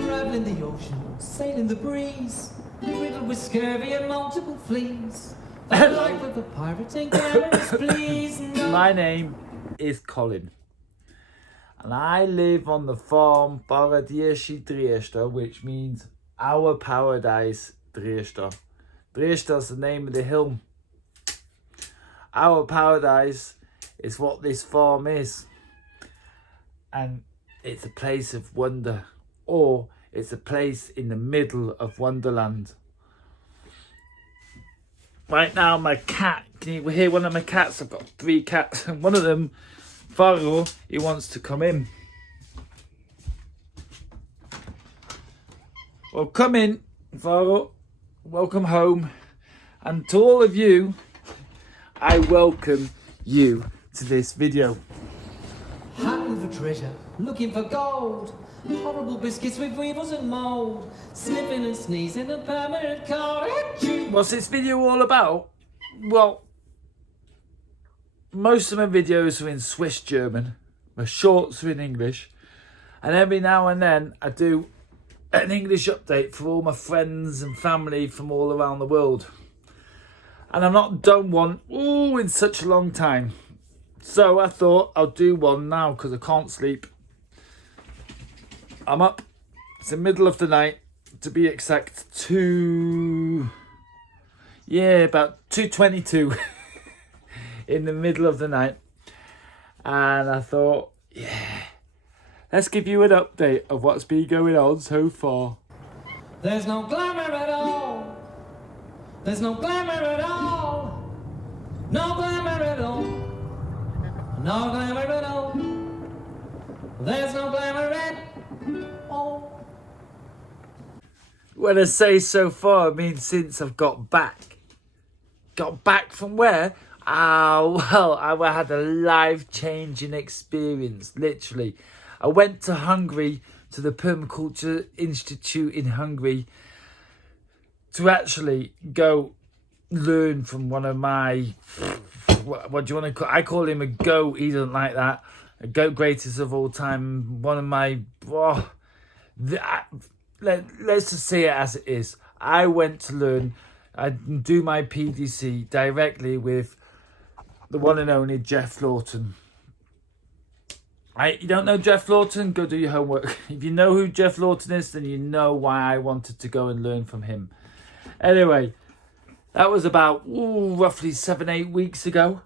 traveling the ocean, sailing the breeze, riddled with scurvy and multiple fleas. The life of a pirate and glamorous, please. No. My name is Colin, and I live on the farm Paradischi Drieschta, which means our Paradise Drieschta. Drieschta is the name of the hill. Our paradise is what this farm is, and it's a place of wonder, or it's a place in the middle of Wonderland. Right now, my cat, can you hear one of my cats? I've got 3 cats, and one of them, Faro, he wants to come in. Well, come in, Faro. Welcome home. And to all of you, I welcome you to this video. Hunting for treasure, looking for gold. Horrible biscuits with weevils and mould. Sniffing and sneezing a permanent cold. What's this video all about? Well, most of my videos are in Swiss German. My shorts are in English. And every now and then I do an English update for all my friends and family from all around the world. And I've not done one in such a long time. So I thought I'll do one now because I can't sleep. I'm up. It's the middle of the night, to be exact, about 2:22 in the middle of the night. And I thought, let's give you an update of what's been going on so far. There's no glamour at all. There's no glamour at all. No glamour at all. No glamour at all. There's no glamour at all. When I say so far, I mean since I've got back. Got back from where? Well, I had a life-changing experience, literally. I went to Hungary, to the Permaculture Institute in Hungary, to actually go learn from one of my, what do you want to call, I call him a goat, he doesn't like that, a goat greatest of all time, one of my, let's just say it as it is. I went to learn, I do my PDC directly with the one and only Jeff Lawton. You don't know Jeff Lawton? Go do your homework. If you know who Jeff Lawton is, then you know why I wanted to go and learn from him. Anyway, that was about roughly 7-8 weeks ago.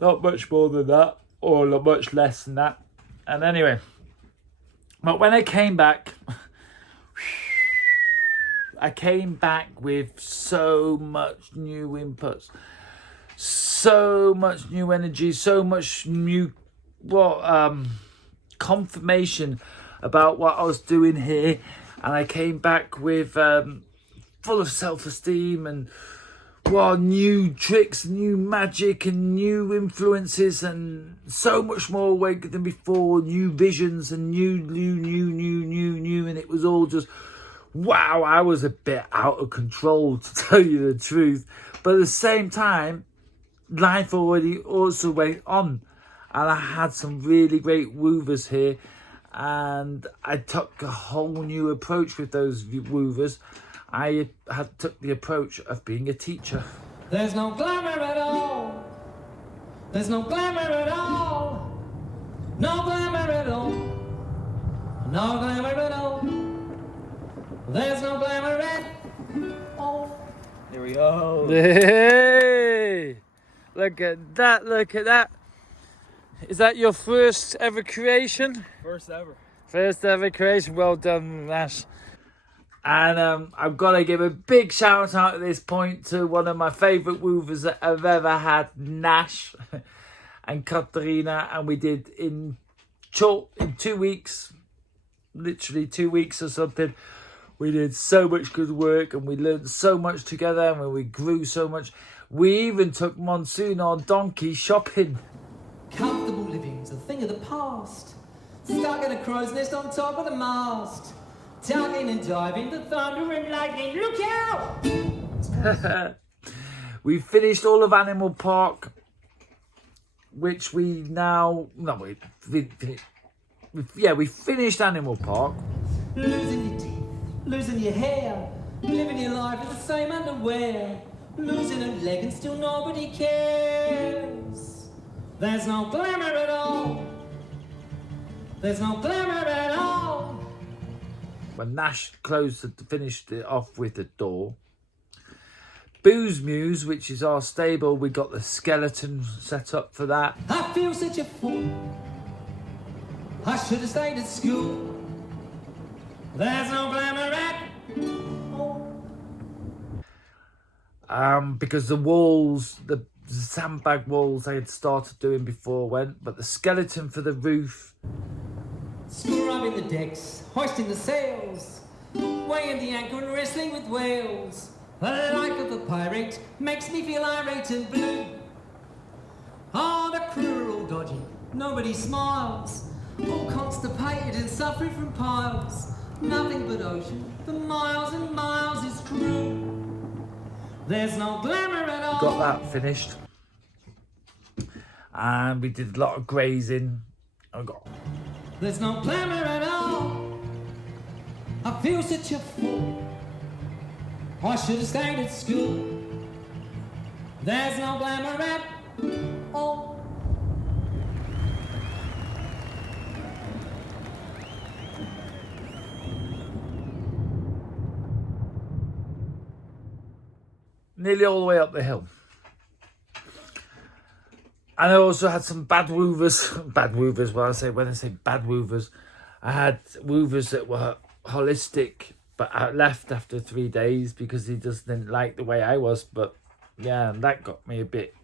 Not much more than that, or not much less than that. And anyway, but when I came back, I came back with so much new inputs, so much new energy, so much new confirmation about what I was doing here. And I came back with full of self-esteem and new tricks, new magic and new influences and so much more awake than before, new visions and new, and it was all just wow. I was a bit out of control, to tell you the truth, but at the same time life already also went on, and I had some really great woofers here, and I took a whole new approach with those woofers. I took the approach of being a teacher. There's no glamour at all. There's no glamour at all. No glamour at all. No glamour at all. There's no glamour at all. There we go. Hey! Look at that, look at that. Is that your first ever creation? First ever. First ever creation. Well done, Nash. And I've got to give a big shout out at this point to one of my favourite woofers that I've ever had, Nash and Katarina. And we did in 2 weeks, literally 2 weeks or something, we did so much good work and we learned so much together and we grew so much. We even took Monsoon on donkey shopping. Comfortable living's a thing of the past. Stuck in a crow's nest on top of the mast. Tugging and diving, the thunder and lightning, look out! We finished all of Animal Park, which we finished Animal Park. losing your teeth, losing your hair, living your life in the same underwear, losing a leg and still nobody cares. There's no glamour at all. There's no glamour at all. When Nash finished it off with the door, Booze Muse, which is our stable, we got the skeleton set up for that. I feel such a fool. I should have stayed at school. There's no glamour at all. Because the walls, the sandbag walls I had started doing before went, but the skeleton for the roof. Scrubbing the decks, hoisting the sails, weighing the anchor and wrestling with whales. The life of a pirate makes me feel irate and blue. Oh, the crew are all dodgy, nobody smiles, all constipated and suffering from piles. Nothing but ocean for miles and miles is true. There's no glamour at all. Got that finished, and we did a lot of grazing. There's no glamour at all. I feel such a fool. I should have stayed at school. There's no glamour at all. Nearly all the way up the hill. And I also had some bad woofers. When I say bad woofers, I had woofers that were holistic, but I left after 3 days because he just didn't like the way I was. But yeah, that got me a bit.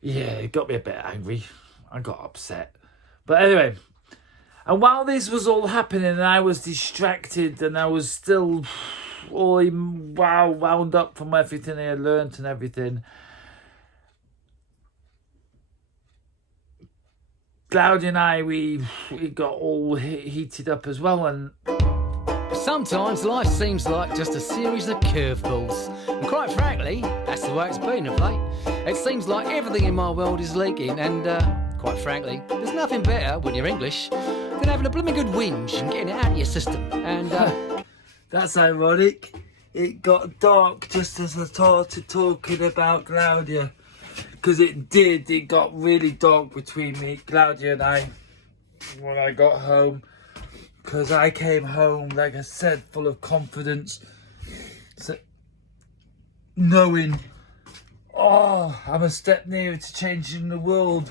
Yeah, it got me a bit angry. I got upset. But anyway, and while this was all happening, and I was distracted, and I was still all wound up from everything I had learnt and everything. Claudia and I, we got all heated up as well, and sometimes life seems like just a series of curveballs, and quite frankly, that's the way it's been of late. It seems like everything in my world is leaking, and quite frankly, there's nothing better when you're English than having a blooming good whinge and getting it out of your system. And that's ironic. It got dark just as I started talking about Claudia. Because it got really dark between me, Claudia and I, when I got home. Because I came home, like I said, full of confidence. So, knowing, oh, I'm a step nearer to changing the world.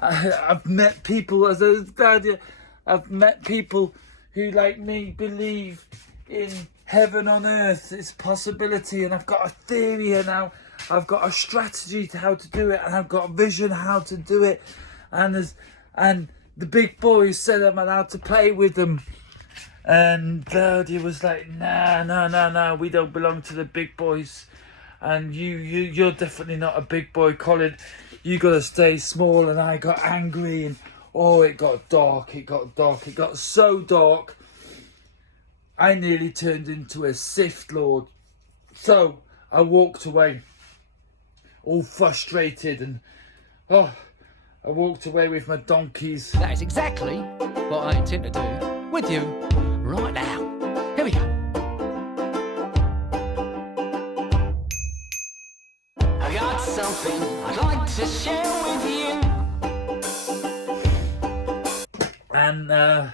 I've met people, as I said, Claudia, I've met people who, like me, believe in heaven on earth, it's a possibility. And I've got a theory here now. I've got a strategy to how to do it, and I've got a vision how to do it, and the big boys said I'm allowed to play with them, and Claudia was like, no, we don't belong to the big boys, and you're definitely not a big boy, Colin. You got to stay small. And I got angry, and it got dark. It got so dark. I nearly turned into a Sith Lord. So I walked away, all frustrated, and I walked away with my donkeys. that is exactly what I intend to do with you right now. Here we go. I got something I'd like to share with you. And I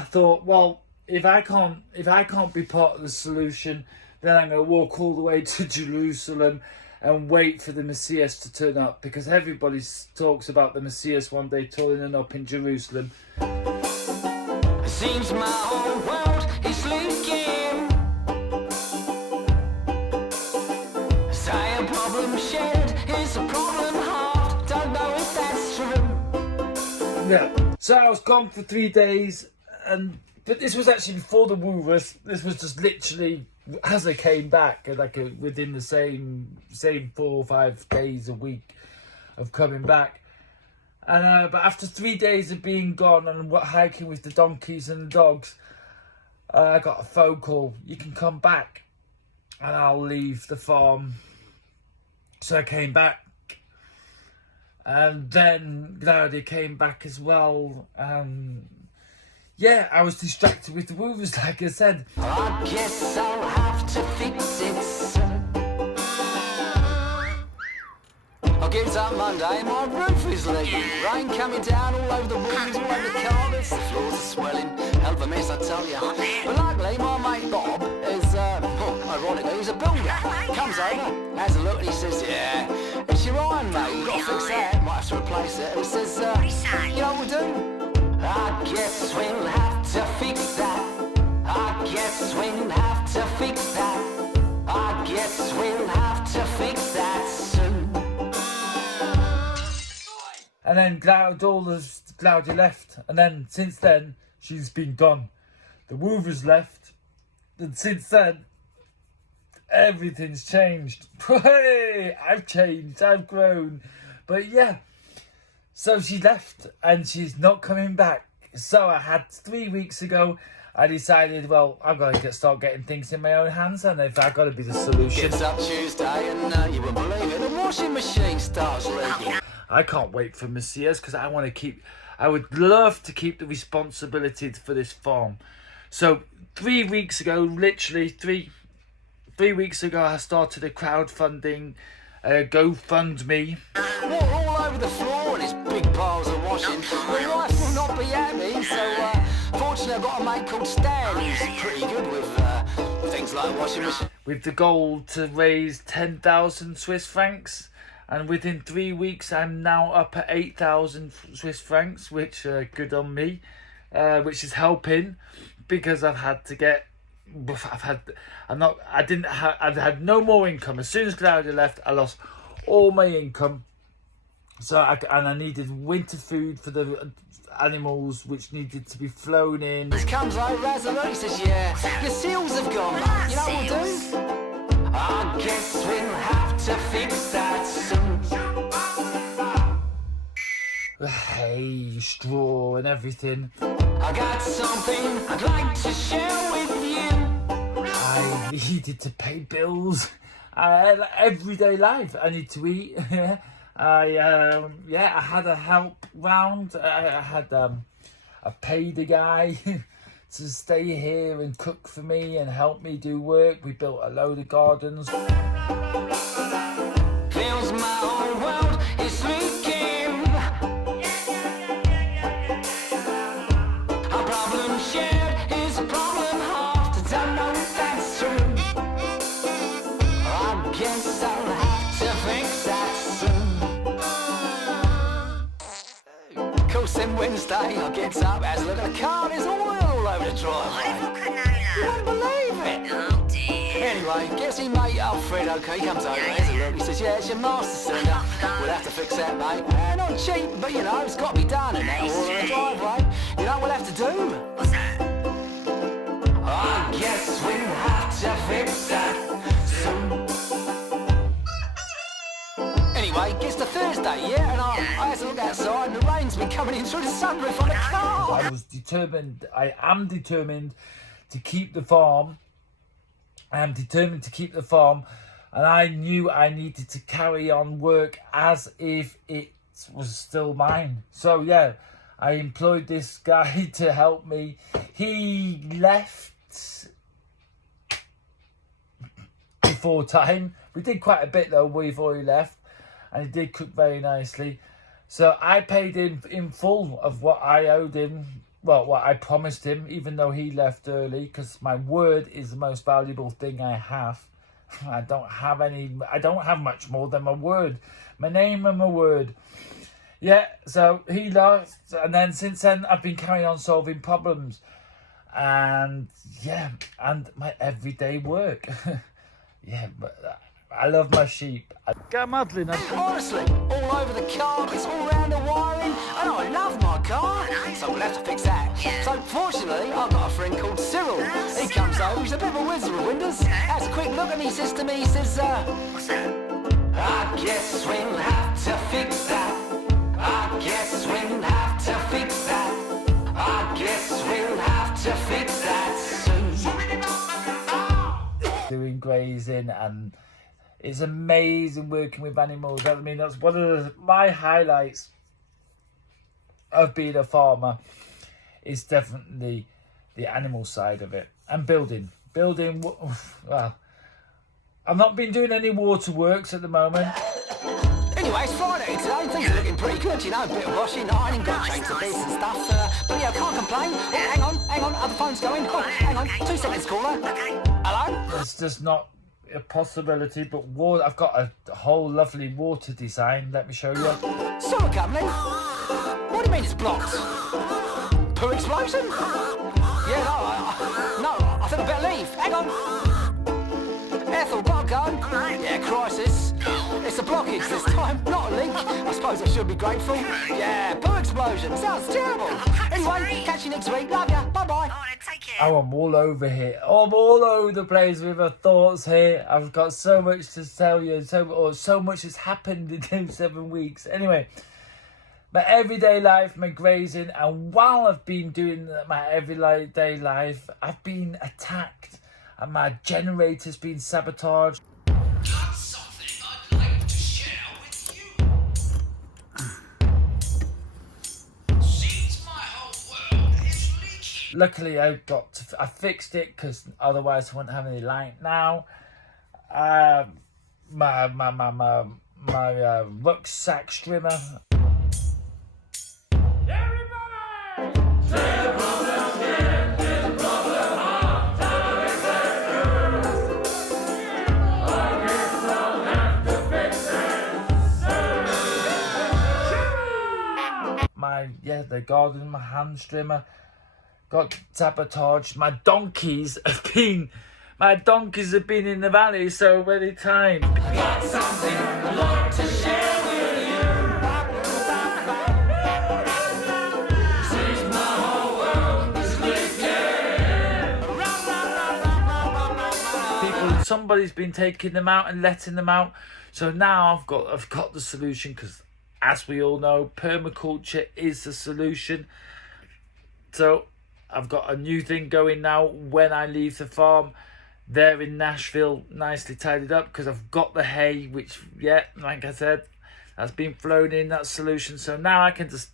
thought, well, if I can't be part of the solution, then I'm going to walk all the way to Jerusalem and wait for the Messiah to turn up, because everybody talks about the Messiah one day turning up in Jerusalem. Seems my whole world is leaking. Say a problem shared is a problem halved. Don't know if that's true. Yeah. So I was gone for 3 days, but this was actually before the woofers. This was just literally as I came back, within the same 4 or 5 days a week of coming back. And but after 3 days of being gone and hiking with the donkeys and the dogs, I got a phone call. You can come back, and I'll leave the farm. So I came back, and then Claudia came back as well. yeah, I was distracted with the woofers, like I said. I guess I'll have to fix it, son. I get up Monday, my roof is leaking. Rain coming down all over the windows, all over the carpets. The floors are swelling. Hell of a mess, I tell you. But luckily, my mate Bob is, ironically, he's a builder. Comes over, has a look, and he says, yeah, it's your iron, mate. You've got to fix that. Might have to replace it. And he says, you know what we'll do? I guess we'll have to fix that. I guess we'll have to fix that. I guess we'll have to fix that soon. And then Claudia left. And then, since then, she's been gone. The woofers left. And since then, everything's changed. Hey, I've changed. I've grown. But yeah. So she left and she's not coming back. So I had 3 weeks ago, I decided, well, I've got to start getting things in my own hands, and if I've got to be the solution. Gets up Tuesday and you wouldn't believe it, the washing machine starts leaking. I can't wait for Messias because I would love to keep the responsibility for this farm. So 3 weeks ago, literally three weeks ago, I started a crowdfunding, GoFundMe. Water all over the floor and it's big piles of washing. My wife will not be happy, so fortunately I've got a mate called Stan who's pretty good with things like washing machine. With the goal to raise 10,000 Swiss francs. And within 3 weeks, I'm now up at 8,000 Swiss francs, which good on me, which is helping because I've had no more income. As soon as Claudia left, I lost all my income. So I needed winter food for the animals, which needed to be flown in. This comes over as a look, he says, yeah, your seals have gone. You know what we'll do? I guess we'll have to fix that soon. Hay, straw and everything. I got something I'd like to share with you. I needed to pay bills. Everyday life. I need to eat. I had a help round. I paid a guy to stay here and cook for me and help me do work. We built a load of gardens. Feels my whole world is leaking. A problem shared is a problem halved. Don't know if that's true. I guess I'll have to fix that soon. Of course, then Wednesday I get up, has a look at the car, there's oil all over the driveway. You wouldn't believe it. Oh dear. Anyway, guess he mate Alfred, okay, he comes over, has a look, he says, yeah, it's your master cylinder. We'll have to fix that, mate. Not cheap, but you know, it's got to be done and that all over the driveway. You know what we'll have to do? What's that? I guess we'll have to fix that soon. Anyway, gets to Thursday, yeah, and I had to look outside and the rain's been coming in through the sunroof on the car. I am determined to keep the farm. And I knew I needed to carry on work as if it was still mine. So yeah, I employed this guy to help me. He left before time. We did quite a bit though before he left, and he did cook very nicely. So I paid him in full of what I owed him. Well, what I promised him, even though he left early, because my word is the most valuable thing I have. I don't have much more than my word. My name and my word. Yeah, so he left, and then since then, I've been carrying on solving problems. And, yeah, and my everyday work. Yeah, but I love my sheep. Get Madeline. Honestly, all over the carpets, all around the wiring, and I love my car, so we'll have to fix that. So fortunately, I've got a friend called Cyril. He comes over, he's a bit of a wizard with windows, has a quick look and he says to me, he says, What's that? I guess we'll have to fix that. I guess we'll have to fix that. I guess we'll have to fix that soon. Doing grazing, and it's amazing working with animals. I mean, that's one of my highlights of being a farmer, is definitely the animal side of it. And building, well, I've not been doing any waterworks at the moment. Anyway, it's Friday today, things are looking pretty good, you know, a bit of washing, ironing, got chains to bits and stuff, but yeah, I can't complain. Oh, hang on, other phone's going. Oh, hang on, 2 seconds, caller. Hello? It's just not a possibility, but I've got a whole lovely water design. Let me show you. Sewer company? What do you mean it's blocked? Poo explosion? Yeah, no, I think I better leave. Hang on. Ethel, gotta go. Yeah, crisis. It's a blockage this time, not a leak. I suppose I should be grateful. Yeah, poo explosion. Sounds terrible. Anyway, catch you next week. Love ya. Bye-bye. Oh, I'm all over here. I'm all over the place with my thoughts here. I've got so much to tell you. So much has happened in 7 weeks. Anyway, my everyday life, my grazing, and while I've been doing my everyday life, I've been attacked and my generator's been sabotaged. Got something I'd like to share with you. Seems my whole world is leaking. Luckily, I fixed it because otherwise I wouldn't have any light now. My rucksack strimmer. The garden, my hand strimmer got sabotaged. My donkeys have been in the valley so many times. Got something I'd like to share with you. Seems my whole world is leaking. Somebody's been taking them out and letting them out. So now I've got the solution, because as we all know, permaculture is the solution. So I've got a new thing going now. When I leave the farm there in Nashville, nicely tidied up, because I've got the hay, which, yeah, like I said, has been flown in, that solution. So now I can just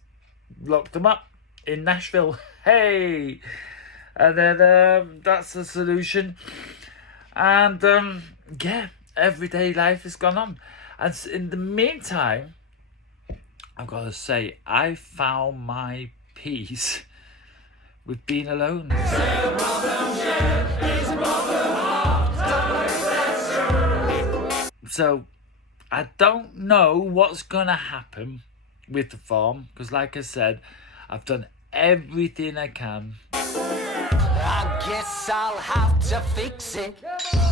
lock them up in Nashville. Hey! And then that's the solution. And yeah, everyday life has gone on. And in the meantime, I've got to say, I found my peace with being alone. So I don't know what's going to happen with the farm, because like I said, I've done everything I can. I guess I'll have to fix it.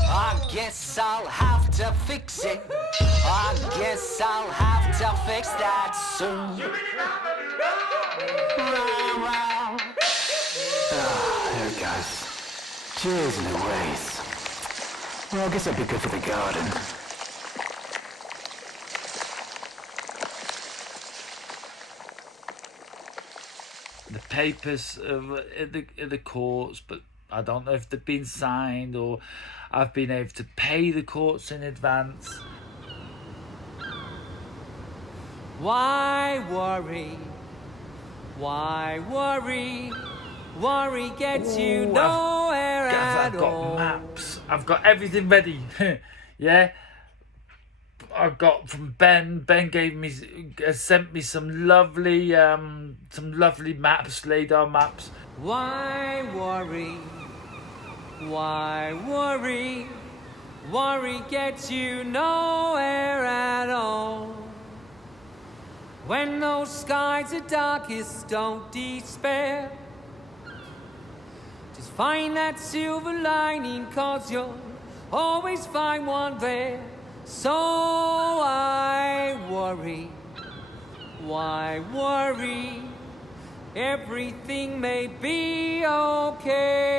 I guess I'll have to fix it. I guess I'll have to fix that soon. There it goes. Cheers and a race. Well, I guess that'd be good for the garden. The papers in the courts, but I don't know if they've been signed or I've been able to pay the courts in advance. Why worry? Why worry? Worry gets you nowhere I've at got all. maps. I've got everything ready. Yeah. I've got from Ben. Ben sent me some lovely maps, LiDAR maps. Why worry? Why worry? Worry gets you nowhere at all. When those skies are darkest, don't despair. Just find that silver lining, 'cause you'll always find one there. So why worry? Why worry? Everything may be okay.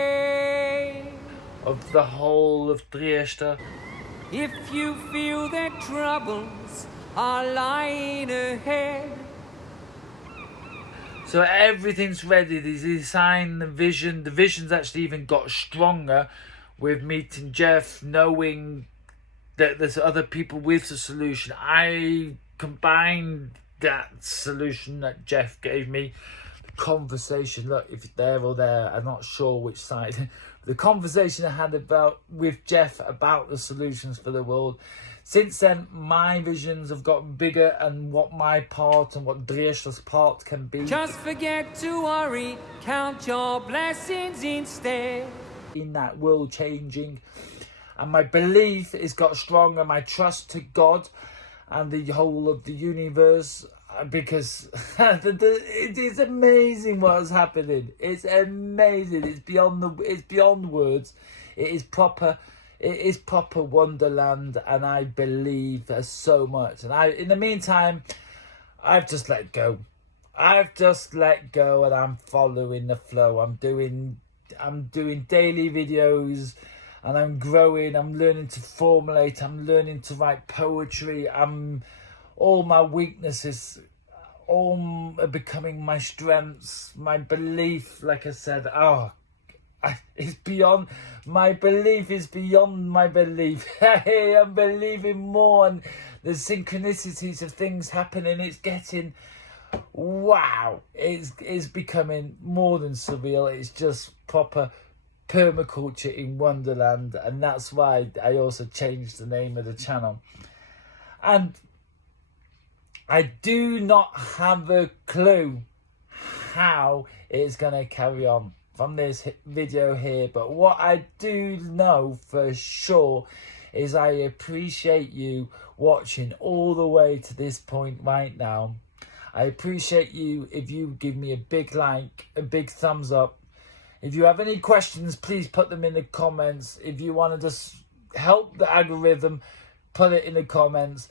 Of the whole of Drieschta. If you feel that troubles are lying ahead. So everything's ready. The design, the vision's actually even got stronger with meeting Jeff, knowing that there's other people with the solution. I combined that solution that Jeff gave me, conversation. Look, if it's there or there, I'm not sure which side. The conversation I had with Jeff about the solutions for the world. Since then, my visions have gotten bigger, and what my part and what Drieschta's part can be. Just forget to worry, count your blessings instead. In that world changing, and my belief has got stronger, my trust to God and the whole of the universe, because it is amazing what is happening. It's amazing. It's beyond words. It is proper wonderland, and I believe there's so much. And in the meantime, I've just let go. And I'm following the flow. I'm doing daily videos, and I'm growing. I'm learning to formulate. I'm learning to write poetry. All my weaknesses all are becoming my strengths. My belief, like I said, it's beyond my belief. Is beyond my belief. Hey, I'm believing more, and the synchronicities of things happening. It's getting, wow! It's becoming more than surreal. It's just proper permaculture in Wonderland, and that's why I also changed the name of the channel. And I do not have a clue how it's going to carry on from this video here, but what I do know for sure is I appreciate you watching all the way to this point right now. I appreciate you if you give me a big like, a big thumbs up. If you have any questions, please put them in the comments. If you want to just help the algorithm, put it in the comments.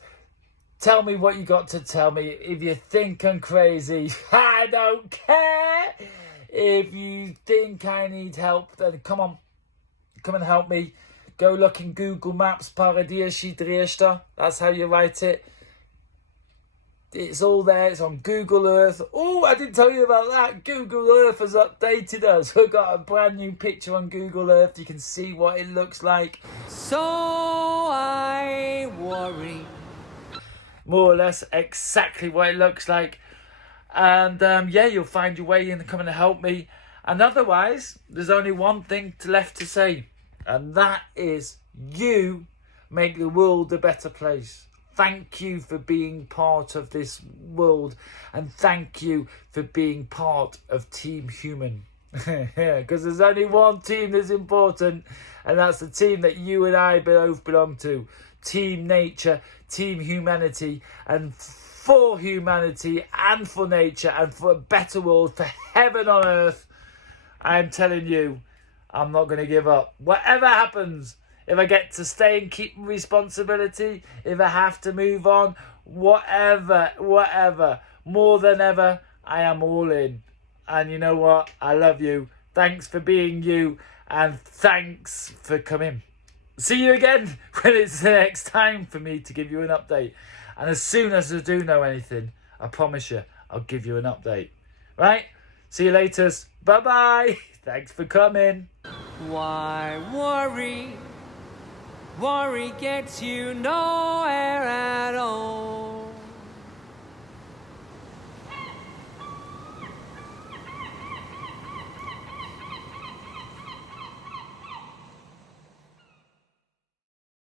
Tell me what you got to tell me. If you think I'm crazy, I don't care. If you think I need help, then come and help me. Go look in Google Maps, Paradischi Drieschta. That's how you write it. It's all there. It's on Google Earth. Oh, I didn't tell you about that. Google Earth has updated us. We've got a brand new picture on Google Earth. You can see what it looks like. So I worry. More or less exactly what it looks like. And yeah, you'll find your way in coming to help me. And otherwise, there's only one thing left to say. And that is, you make the world a better place. Thank you for being part of this world. And thank you for being part of Team Human. Because there's only one team that's important. And that's the team that you and I both belong to. Team Nature, Team Humanity, and for humanity and for nature and for a better world, for heaven on earth. I'm telling you, I'm not going to give up. Whatever happens, if I get to stay and keep responsibility, if I have to move on, whatever, more than ever, I am all in. And you know what? I love you. Thanks for being you, and thanks for coming. See you again when it's the next time for me to give you an update. And as soon as I do know anything, I promise you, I'll give you an update. Right? See you later. Bye-bye. Thanks for coming. Why worry? Worry gets you nowhere at all.